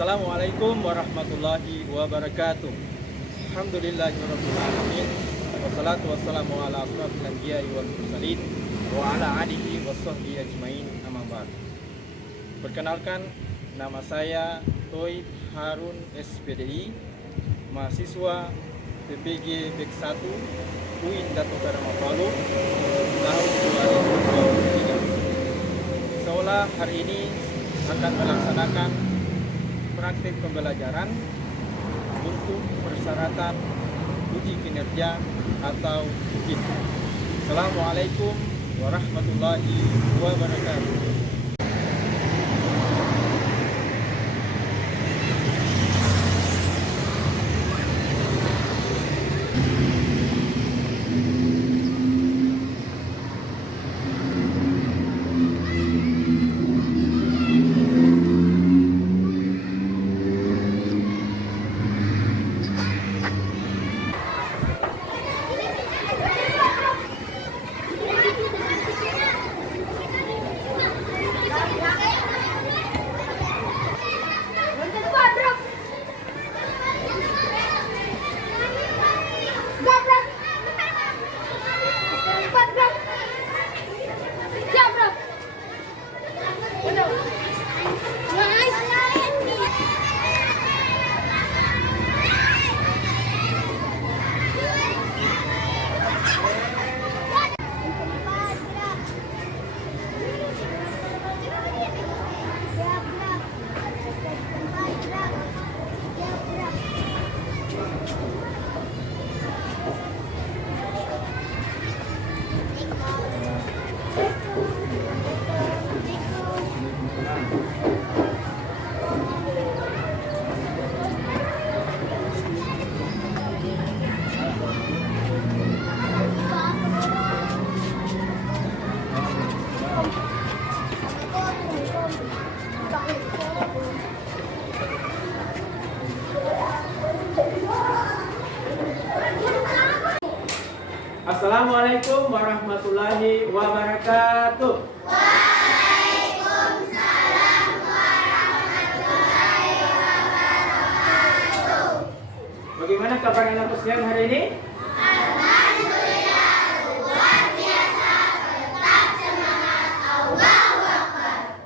Assalamualaikum warahmatullahi wabarakatuh. Alhamdulillahirabbil alamin. Wassalatu wassalamu ala asyrofil anbiya'i wal mursalin wa ala alihi washabbihi ajmain, amma ba'd. Perkenalkan, nama saya Toib Harun SPDI, mahasiswa PPG BEK 1 UIN Datuk Karama Palu tahun 2023. Seolah hari ini akan melaksanakan praktik pembelajaran untuk persyaratan uji kinerja atau UKIN. Assalamualaikum warahmatullahi wabarakatuh. Assalamualaikum warahmatullahi wabarakatuh. Waalaikumsalam warahmatullahi wabarakatuh. Bagaimana kabar anak sekalian hari ini? Alhamdulillah, luar biasa. Tetap semangat. Allahu Akbar.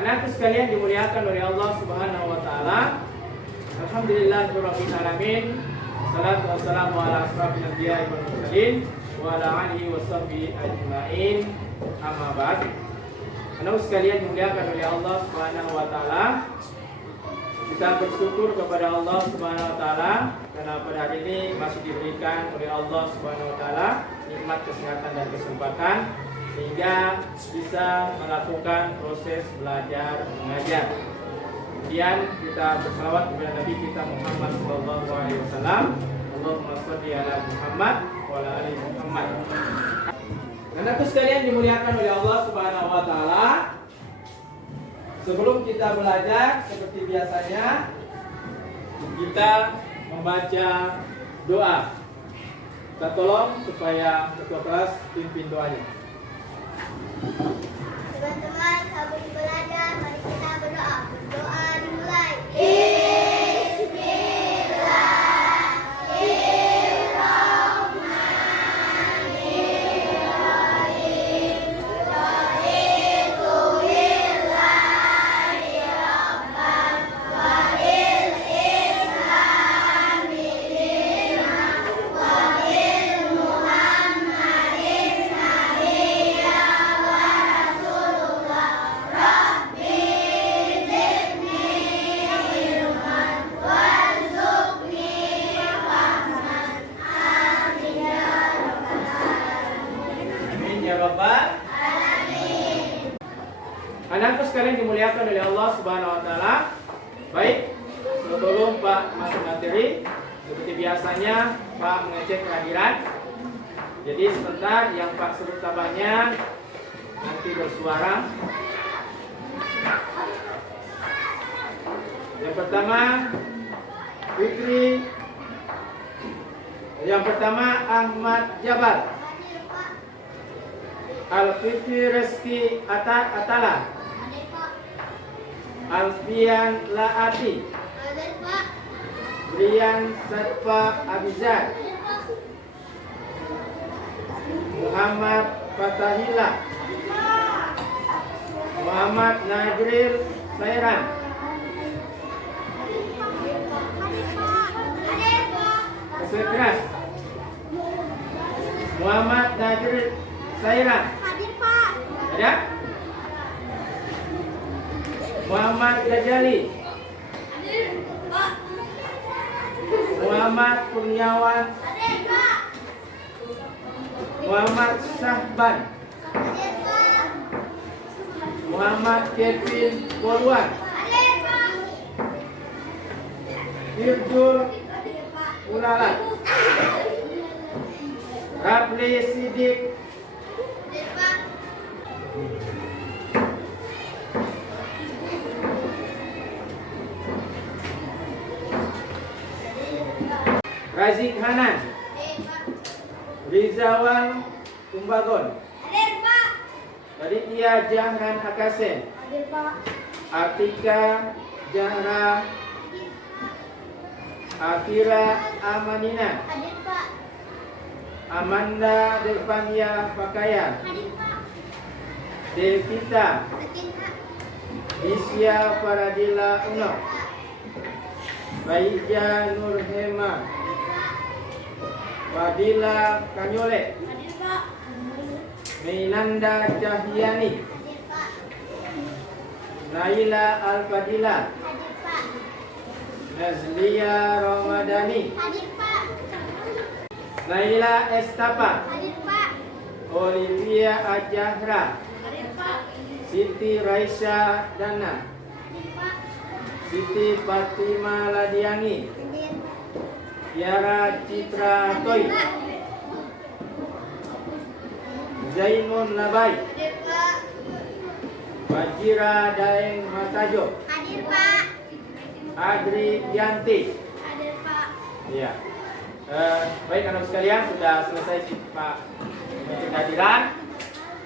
Anakku sekalian dimuliakan oleh Allah Subhanahu wa taala. Alhamdulillahirabbil alamin. Salatu wassalamu ala asyrofil anbiya'i wal mursalin wa ala alihi washabbihi ajmain, amma ba'd. Anak sekalian dimuliakan oleh Allah Subhanahu wa taala. Kita bersyukur kepada Allah Subhanahu wa taala karena pada hari ini masih diberikan oleh Allah Subhanahu wa taala nikmat kesehatan dan kesempatan sehingga bisa melakukan proses belajar mengajar. Kemudian kita bersalawat kepada Nabi kita Muhammad sallallahu alaihi wasallam. Allahumma shalli ala Muhammad wa ala ali Muhammad. Anakku sekalian dimuliakan oleh Allah Subhanahu wa taala. Sebelum kita belajar seperti biasanya kita membaca doa. Kita tolong supaya ketua kelas pimpin doanya. Teman-teman, sebelum belajar, mari kita berdoa. Berdoa dimulai. Anakku sekalian dimuliakan oleh Allah Subhanahu wa taala. Baik, sebelum Pak masuk materi, seperti biasanya Pak mengecek kehadiran. Jadi sebentar yang Pak sebut tabahnya nanti bersuara. Yang pertama Fitri. Yang pertama Ahmad Jabar. Al-Fitri Reski Atala. Alfian Laati, Hadir Pak. Brian Satpa Abizar, Hadir Pak. Muhammad Fatahila, Hadir Pak. Muhammad Najril Sairan, Hadir Pak. Hadir Pak. Kesel keras. Muhammad Najril Sairan, Hadir Pak. ada? Muhammad Ghazali, Hadir Pak. Muhammad Kurniawan, Hadir Pak. Muhammad Syahban, Hadir Pak. Muhammad Kevin Poluan, Hadir Pak. Irjul Hadir Pak. Ulalat, Rapli Sidik, Hadir Pak. Razik Hanan, Hadir Pak. Rizawal Kumbagon, Hadir Pak. Aditya Jahran Akasen, Hadir Pak. Artika Jahra, Akira Amanina, Hadir Pak. Amanda Devania Pakaya, Hadir Pak. Devita, Hadir Pak. Isya Paradila Uno, Baija Nurhema, Fadila Kanyole, Hadir Pak. Mainanda Cahyani, Hadir Pak. Naila Al-Fadila, Hadir Pak. Nazlia Ramadhani, Hadir Pak. Naila Estapa, Hadir Pak. Olivia Ajahra, Hadir Pak. Siti Raisya Dana, Hadir Pak. Siti Fatima Ladiani, Hadir. Tiara Citra Toy, Pak. Zainun Labai, Hadir Pak. Fajira Daeng Matajo, Hadir Pak. Adri Yanti. Hadir Pak. Iya. Baik anak sekalian, sudah selesai Pak kehadiran.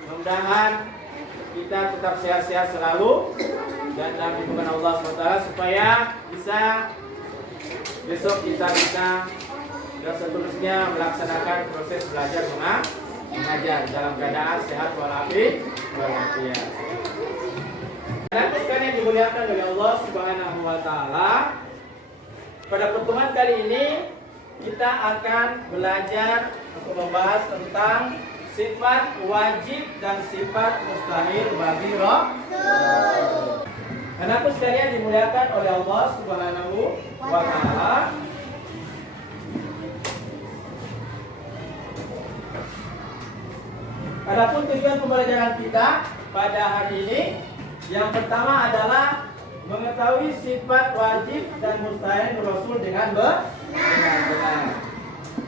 Mudah-mudahan kita tetap sehat-sehat selalu dan dalam lindungan Allah SWT supaya bisa besok kita bisa dan seterusnya melaksanakan proses belajar mengajar dalam keadaan sehat walafiat. Dan sekalian dimuliakan oleh Allah Subhanahu wa taala. Pada pertemuan kali ini kita akan belajar untuk membahas tentang sifat wajib dan sifat mustahil bagi Rasul. Anakku sekalian dimuliakan oleh Allah Subhanahu wa taala. Adapun tujuan pembelajaran kita pada hari ini yang pertama adalah mengetahui sifat wajib dan mustahil Rasul dengan benar.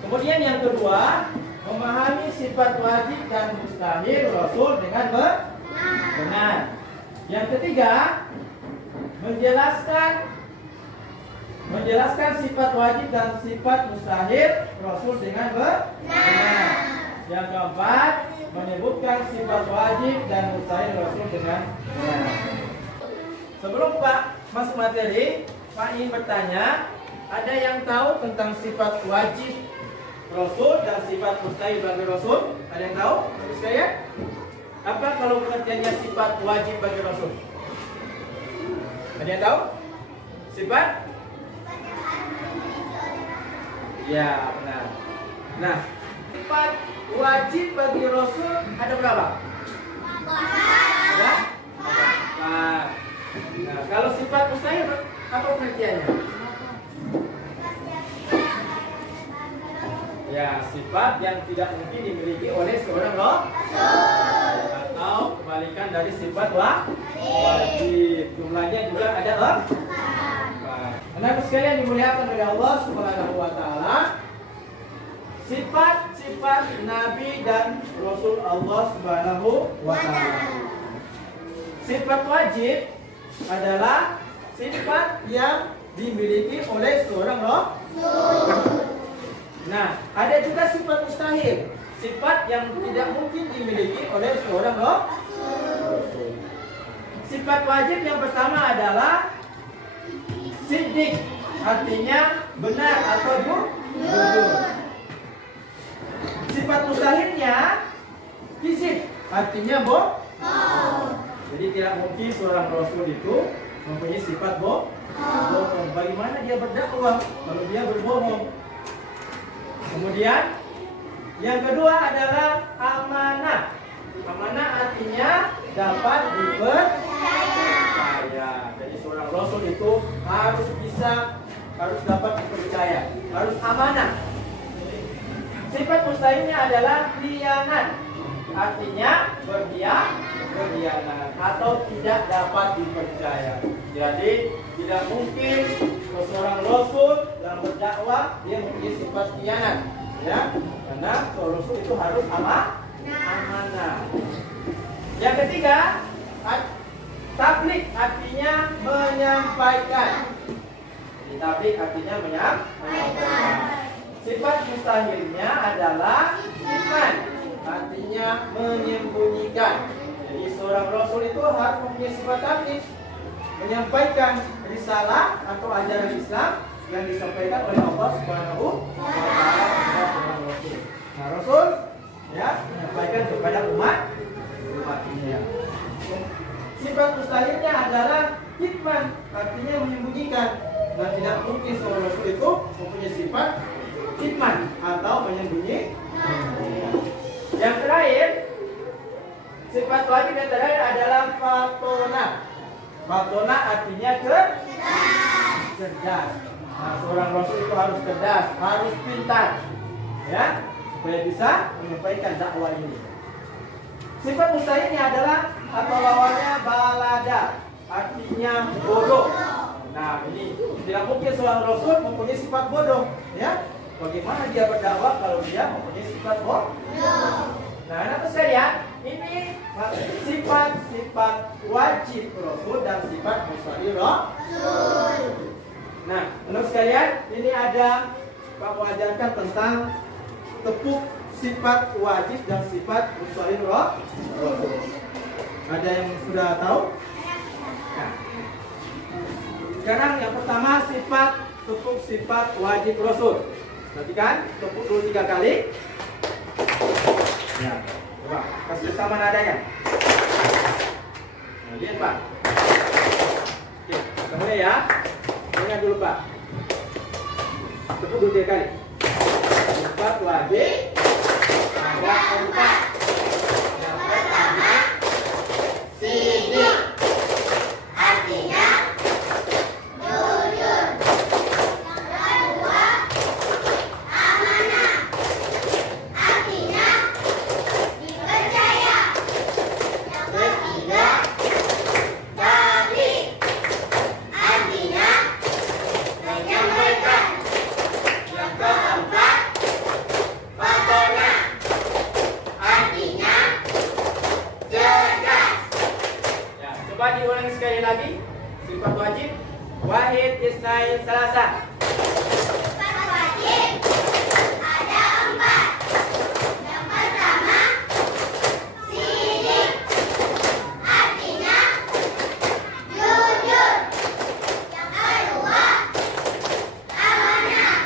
Kemudian yang kedua, memahami sifat wajib dan mustahil Rasul dengan benar. Yang ketiga, menjelaskan sifat wajib dan sifat mustahil Rasul dengan benar. Yang keempat, menyebutkan sifat wajib dan mustahil Rasul dengan benar. Sebelum Pak masuk materi, Pak ingin bertanya, ada yang tahu tentang sifat wajib Rasul dan sifat mustahil bagi Rasul? Ada yang tahu? Saya? Apa kalau pengertiannya sifat wajib bagi Rasul? Ada yang tahu? Sifat? Ya, benar. Nah, sifat wajib bagi Rasul ada berapa? Ada? Empat. Nah, kalau sifat mustahil apa pengertiannya? Ya, sifat yang tidak mungkin dimiliki oleh seorang Rasul. Atau kebalikan dari sifat wajib. Jumlahnya juga ada empat. Anak sekalian dimuliakan oleh Allah Subhanahu wa taala. Sifat-sifat Nabi dan Rasul Allah Subhanahu wa taala. Sifat wajib adalah sifat yang dimiliki oleh seorang Rasul. Nah, ada juga sifat mustahil, sifat yang tidak mungkin dimiliki oleh seorang Rasul. Sifat wajib yang pertama adalah siddiq, artinya benar atau jujur. Sifat mustahilnya kizib, artinya bohong. Jadi tidak mungkin seorang rasul itu mempunyai sifat bohong. Bagaimana dia berdakwah kalau dia berbohong? Kemudian yang kedua adalah amanah. Amanah artinya dapat dipercaya. Jadi seorang rasul itu harus dapat dipercaya, harus amanah. Sifat mustahilnya adalah khianat, artinya berkhianat atau tidak dapat dipercaya. Jadi tidak mungkin seorang rasul dalam berdakwah dia mempunyai sifat khianat, ya, karena seorang rasul itu harus amanah. Yang ketiga, tabligh artinya menyampaikan. Tabligh artinya menyampaikan. Sifat mustahilnya adalah kitman, artinya menyembunyikan. Jadi seorang rasul itu harus mempunyai sifat tabligh, menyampaikan risalah atau ajaran Islam yang disampaikan oleh Allah Subhanahu wa taala kepada seorang rasul. Nah, rasul ya menyampaikan kepada umatnya. Sifat mustahilnya adalah kitman, artinya menyembunyikan. Dan tidak mungkin seorang rasul itu mempunyai sifat kitman atau menyembunyikan. Yang terakhir, sifat wajib yang terakhir adalah fatona. Fatona artinya cerdas. Nah, seorang rasul itu harus cerdas, harus pintar, ya, supaya bisa menyampaikan dakwah ini. Sifat mustahilnya adalah atau lawannya balada, artinya bodoh. Nah, ini tidak mungkin seorang rasul mempunyai sifat bodoh, ya. Bagaimana dia berdakwah kalau dia mempunyai sifat bodoh? Nah, anak sekalian, ini sifat-sifat wajib rasul dan sifat mustahil rasul. Nah, anak sekalian, ini ada Pak mengajarkan tentang tepuk sifat wajib dan sifat mustahil rasul. Ada yang sudah tahu? Nah, sekarang yang pertama sifat tepuk sifat wajib rasul. Perhatikan, tepuk dulu 3 kali. Ya, coba kasih sama nadanya. Nah, lihat Pak. Oke, mulai ya. Ingat dulu Pak. Tepuk dulu 3 kali. Sifat wajib ada 4. Yang pertama, siddiq, artinya jujur. Yang kedua, amanah, artinya dipercaya. Yang ketiga, tabligh, artinya menyampaikan. Yang keempat, fatona, artinya cerdas. Ya, coba diulangi sekali lagi. Sifat wajib wahid isnain salasa. Sifat wajib ada 4. Yang pertama, siddiq, artinya jujur. Yang kedua, amanah,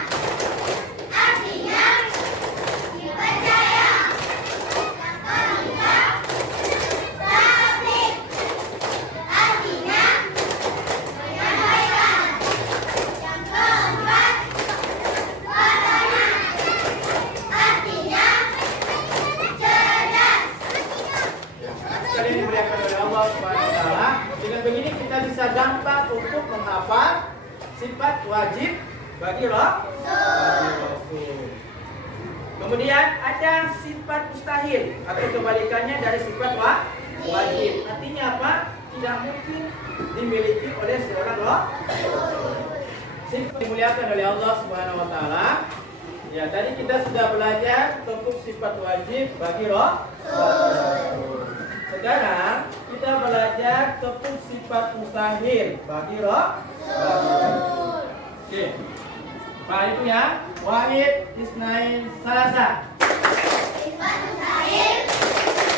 artinya dipercaya. Yang ketiga, tabligh, artinya menyampaikan. Yang keempat, fatona, artinya cerdas. Sekalian dimuliakan oleh Allah Subhanahu wa taala. Dengan begini kita bisa gampang untuk menghafal sifat wajib bagi rasul. Kemudian ada sifat mustahil atau kebalikannya dari sifat wajib. Artinya apa? Tidak mungkin dimiliki oleh seorang rasul. Sifat dimuliakan oleh Allah Subhanahu wa taala. Ya, tadi kita sudah belajar tentang sifat wajib bagi rasul. Sekarang kita belajar tentang sifat mustahil bagi rasul. Oke. Pak itu ya, wahid isnain salasa. Sifat mustahil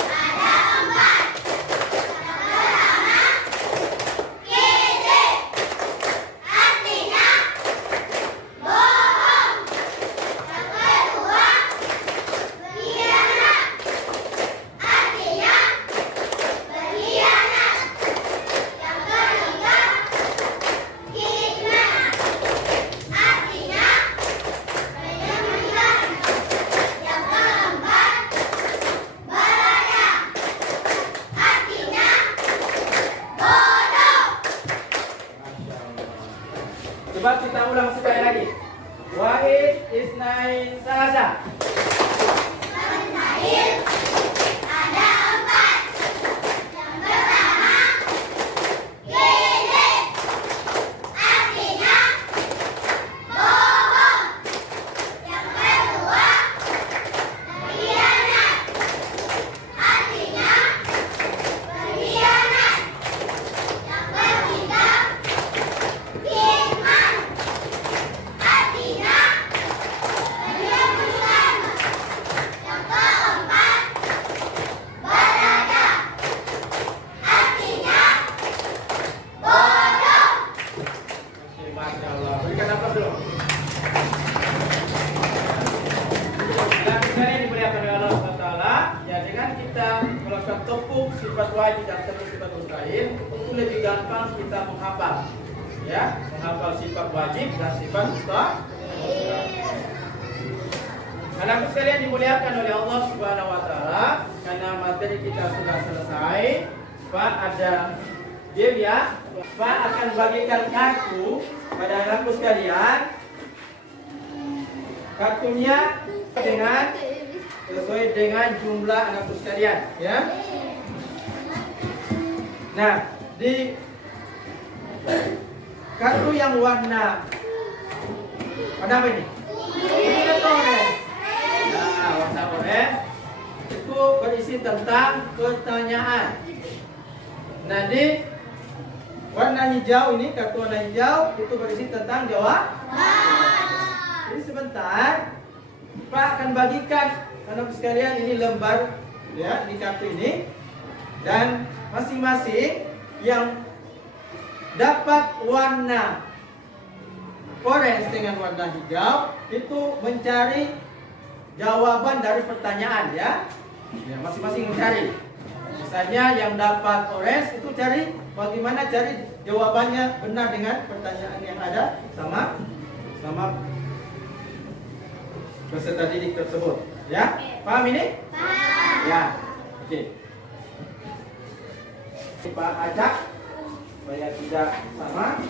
ada 4. Yang pertama, sekalian dimuliakan oleh Allah SWT, ya dengan kita melakukan tepuk sifat wajib dan tepuk sifat mustahil, itu lebih gampang kita menghafal, ya, menghafal sifat wajib dan sifat mustahil. Anakku sekalian dimuliakan oleh Allah Subhanahu Wa Taala, karena materi kita sudah selesai, Pak ada game ya, Pak akan bagikan kartu pada anakku sekalian. Kartunya dengan sesuai dengan jumlah anakku sekalian, ya. Nah, di kartu yang warna apa ini? Ini kan orange. Nah, warna orange itu berisi tentang pertanyaan. Nah, di warna hijau ini, kartu warna hijau itu berisi tentang jawaban. Jadi sebentar, Pak akan bagikan anak sekalian ini lembar, ya, di kartu ini, dan masing-masing yang dapat warna orange dengan warna hijau itu mencari jawaban dari pertanyaan, ya. Ya, masing-masing mencari. Misalnya yang dapat orange itu cari bagaimana cari jawabannya benar dengan pertanyaan yang ada sama peserta didik tersebut, ya. Paham ini? Paham. Ya. Oke. Pak ajak supaya tidak sama.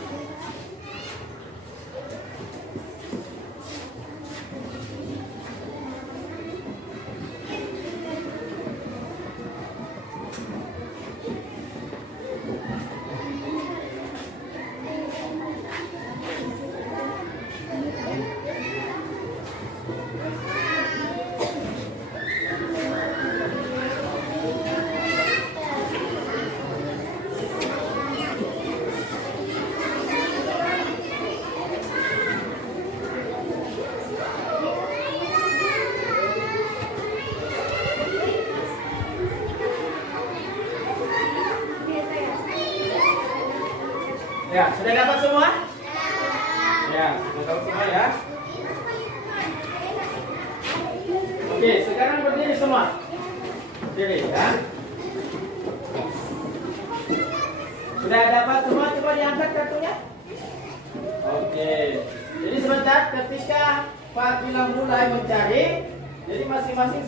Ya, sudah dapat semua? Ya, sudah dapat semua ya. Oke, sekarang berdiri semua. Berdiri ya. Sudah dapat semua, coba diangkat kartunya. Oke. Jadi sebentar ketika Pak bilang mulai mencari, jadi masing-masing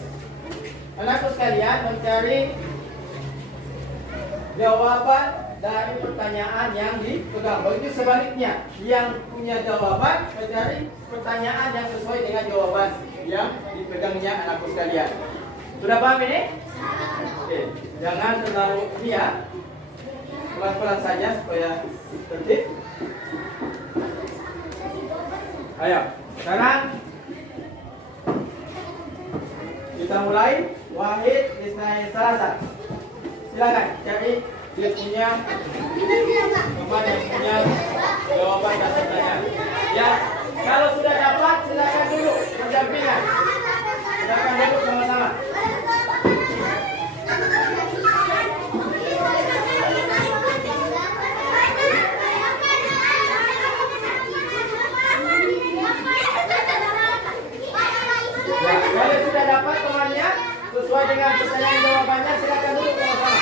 anakku sekalian mencari jawaban dari pertanyaan yang dipegang. Begitu sebaliknya, yang punya jawaban mencari pertanyaan yang sesuai dengan jawaban yang dipegangnya anakku sekalian. Sudah paham ini? Oke, jangan terlalu ini ya. Pelan-pelan saja supaya tertib. Ayo, sekarang kita mulai. Wahid Isnain Salasa. Silakan cari dia punya teman yang punya jawaban dan pertanyaan. Ya, kalau sudah dapat silakan duduk berdampingan. Silakan duduk sama-sama. Ya, kalau sudah dapat temannya sesuai dengan pertanyaan jawabannya silakan duduk sama-sama.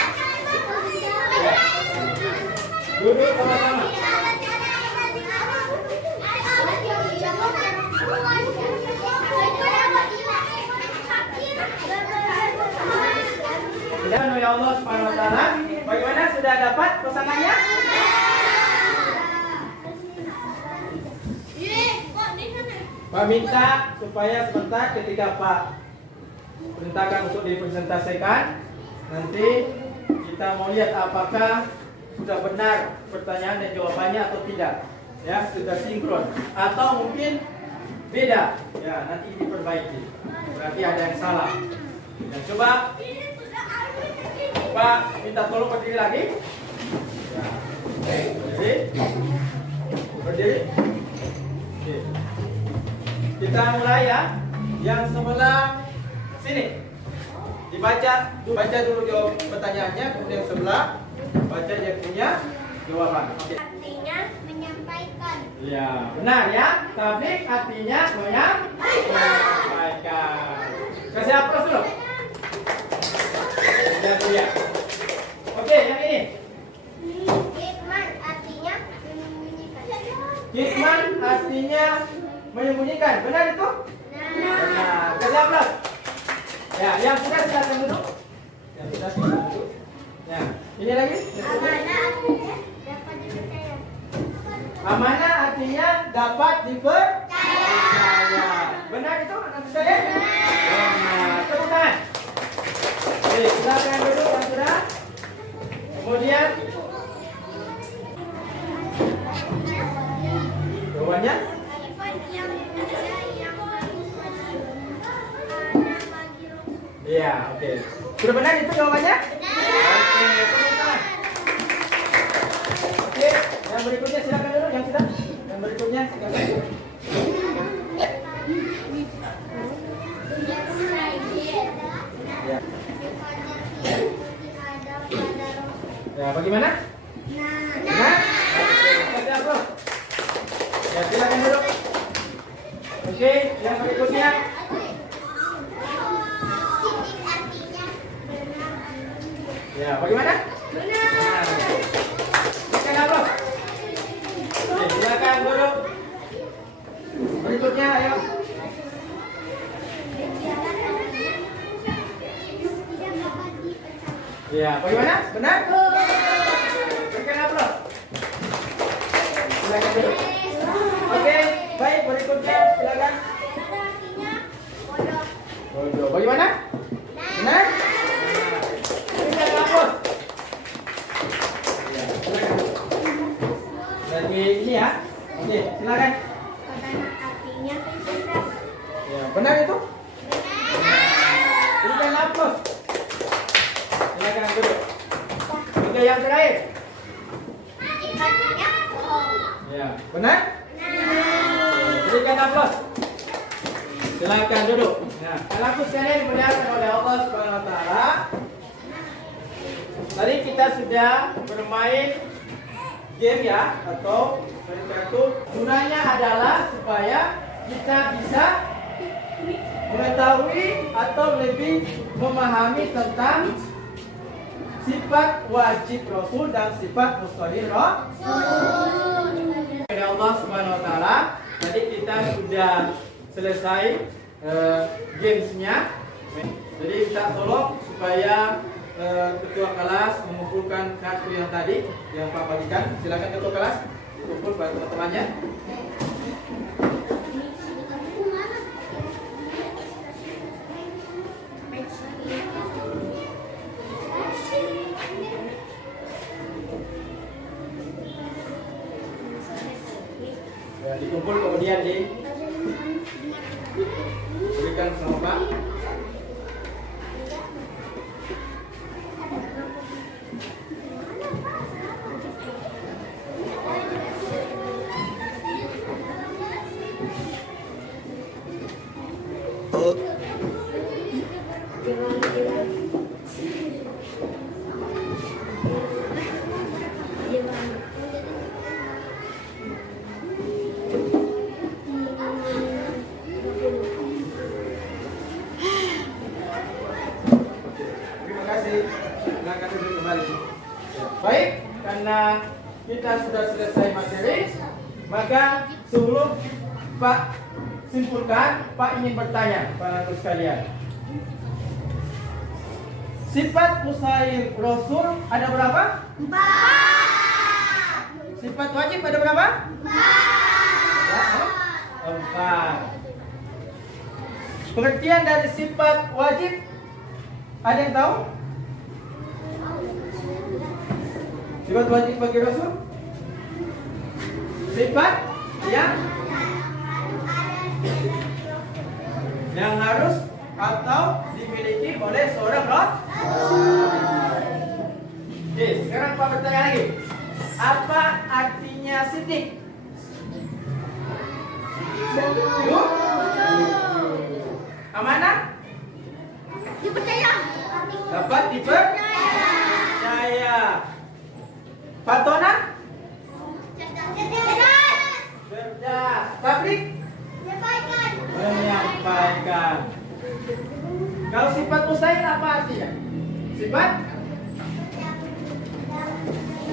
Ya. Duduk sama-sama. Dan oleh Allah Subhanahu wa taala, bagaimana sudah dapat pasangannya? Pak minta supaya sebentar ketika Pak perintahkan untuk dipresentasikan, nanti kita mau lihat apakah sudah benar pertanyaan dan jawabannya atau tidak, ya, sudah sinkron atau mungkin beda, ya, nanti diperbaiki, berarti ada yang salah. Dan coba Pak minta tolong berdiri lagi, berdiri. Oke. Kita mulai ya, yang sebelah sini baca dulu jawab pertanyaannya, kemudian sebelah baca yang punya jawaban. Oke. Artinya menyampaikan. Ya, benar ya. Tablik artinya menyampaikan. kasih aplaus dulu. Yang mulia. Oke, yang ini. Hikman artinya menyembunyikan. Hikman artinya menyembunyikan. Benar itu? Benar. Kasih aplaus. Ya, yang sudah silakan duduk. Yang sudah silakan duduk. Ya, ini lagi. Amanah artinya dapat dipercaya. Amanah artinya dapat dipercaya. Benar itu anak saya? Benar. Tepuk tangan. Oke, silakan duduk yang sudah. Kemudian jawabannya? Sifat yang mulia yang bagus ada bagi Rasul. Iya, oke. Sudah benar itu jawabannya? Oke, tepuk tangan. Oke, yang berikutnya silakan dulu yang sudah. Yang berikutnya silakan. Ya. Ya, bagaimana? Benar? Oke, kasih aplaus. Ya, silakan dulu. Oke, yang berikutnya. Ya, bagaimana? Benar. Berikan aplaus. Oke, silakan dulu. Berikutnya, ayo. Ya, bagaimana? Benar? Berikan aplaus. Silakan dulu. Oke, baik, berikutnya silakan. Bodoh. Bagaimana? Benar? Berikan aplaus. Ya, silakan. Berarti ini ya. Oke, silakan. Ya, benar itu? Berikan aplaus. Silakan duduk. Oke, yang terakhir. Ya, benar? Berikan aplaus. Silakan duduk. Nah, anakku sekalian dimuliakan oleh Allah Subhanahu wa taala. Tadi kita sudah bermain game ya, atau kartu. Gunanya adalah supaya kita bisa mengetahui atau lebih memahami tentang sifat wajib Rasul dan sifat mustahil Rasul. Kepada Allah Subhanahu wa taala, tadi kita sudah selesai gamesnya. Jadi kita tolong supaya ketua kelas mengumpulkan kartu yang tadi yang Pak bagikan. Silakan ketua kelas kumpul pada teman-temannya. Ya, dikumpul kemudian diberikan sama Pak. Terima kasih. Silakan duduk kembali. Baik, karena kita sudah selesai materi, maka sebelum Pak simpulkan, Pak ingin bertanya kepada sekalian. Sifat mustahil Rasul ada berapa? 4. Sifat wajib ada berapa? 4. Pengertian dari sifat wajib ada yang tahu? Sifat wajib bagi Rasul? Sifat yang harus atau dimiliki oleh seorang Rasul. Oke, sekarang Pak bertanya lagi. Apa artinya siddiq? Amanah? Dipercaya. Dapat dipercaya. Fatona? Cerdas. Tablik? Menyampaikan. Kalau sifat mustahil apa artinya? Sifat?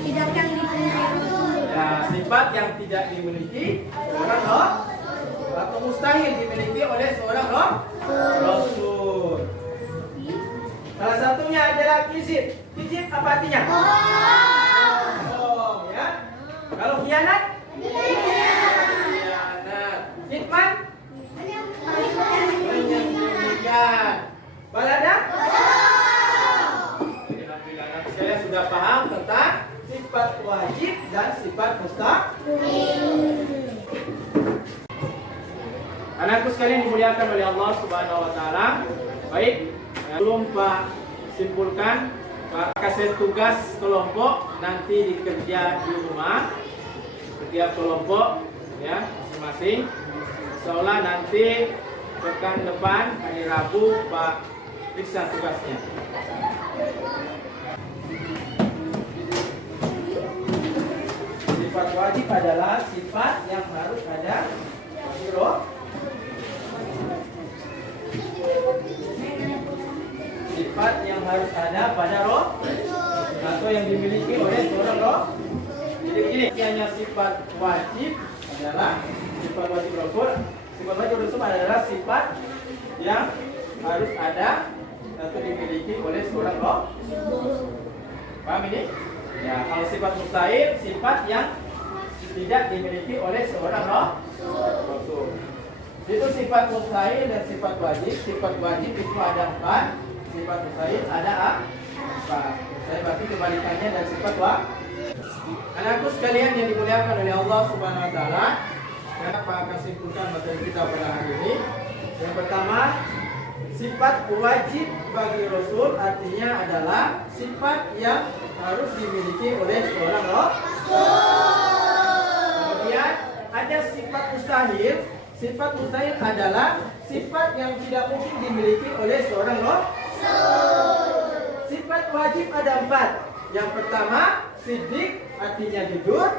Tidak yang dimiliki Rasul. Ya, sifat yang tidak dimiliki seorang roh atau mustahil dimiliki oleh seorang roh Rasul. Salah satunya adalah kizib. Kizib apa artinya? Bohong, ya. Kalau khianat? Khianat. Kitman? Menyembunyikan. Balada? Alhamdulillah, nanti sekalian sudah paham tentang sifat wajib dan sifat mustahil. Anakku sekalian dimuliakan oleh Allah Subhanahu wa taala. Baik, belum Pak simpulkan, Pak kasih tugas kelompok nanti dikerja di rumah. Setiap kelompok ya masing-masing. Seolah nanti pekan depan hari Rabu Pak periksa tugasnya. Sifat wajib adalah sifat yang harus ada di roh. Sifat yang harus ada pada roh atau yang dimiliki oleh seorang roh. Jadi begini, hanya sifat wajib adalah sifat wajib Rasul. Sifat wajib Rasul adalah sifat yang harus ada atau dimiliki oleh seorang roh. Paham ini? Ya, kalau sifat mustahil, sifat yang tidak dimiliki oleh seorang roh Rasul. Itu sifat mustahil dan sifat wajib. Sifat wajib itu ada 4. Sifat mustahil ada 4. Saya berarti kebalikannya dari sifat wajib. Anakku sekalian yang dimuliakan oleh Allah Subhanahu wa taala, kenapa akan simpulkan materi kita pada hari ini? Yang pertama, sifat wajib bagi Rasul artinya adalah sifat yang harus dimiliki oleh seorang Rasul. Kemudian ada sifat mustahil. Sifat mustahil adalah sifat yang tidak mungkin dimiliki oleh seorang Rasul. Sifat wajib ada 4. Yang pertama, siddiq artinya jujur.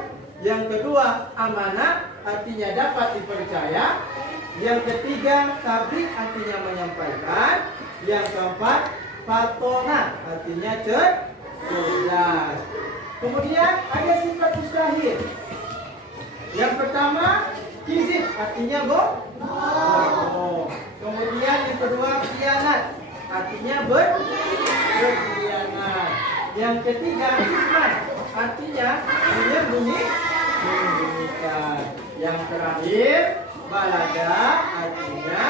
Yang kedua, amanah artinya dapat dipercaya. Yang ketiga, tabligh artinya menyampaikan. Yang keempat, fatona artinya cerdas. Kemudian ada sifat mustahil. Yang pertama, kizib artinya bohong. Kemudian yang kedua, khianat artinya berkhianat. Yang ketiga, kitman artinya menyembunyikan. Yang terakhir, balada artinya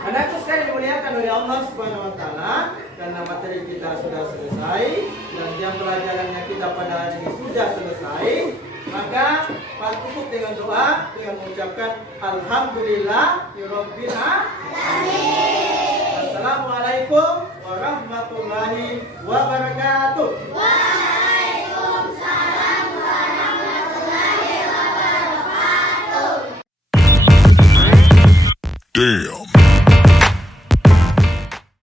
Anakku sekalian dimuliakan oleh Allah Subhanahu wa taala, karena materi kita sudah selesai dan jam pelajarannya kita pada hari ini sudah selesai, maka Pak tutup dengan doa dengan mengucapkan alhamdulillah rabbil alamin. Assalamualaikum warahmatullahi wabarakatuh. Waalaikumsalam warahmatullahi wabarakatuh. Damn.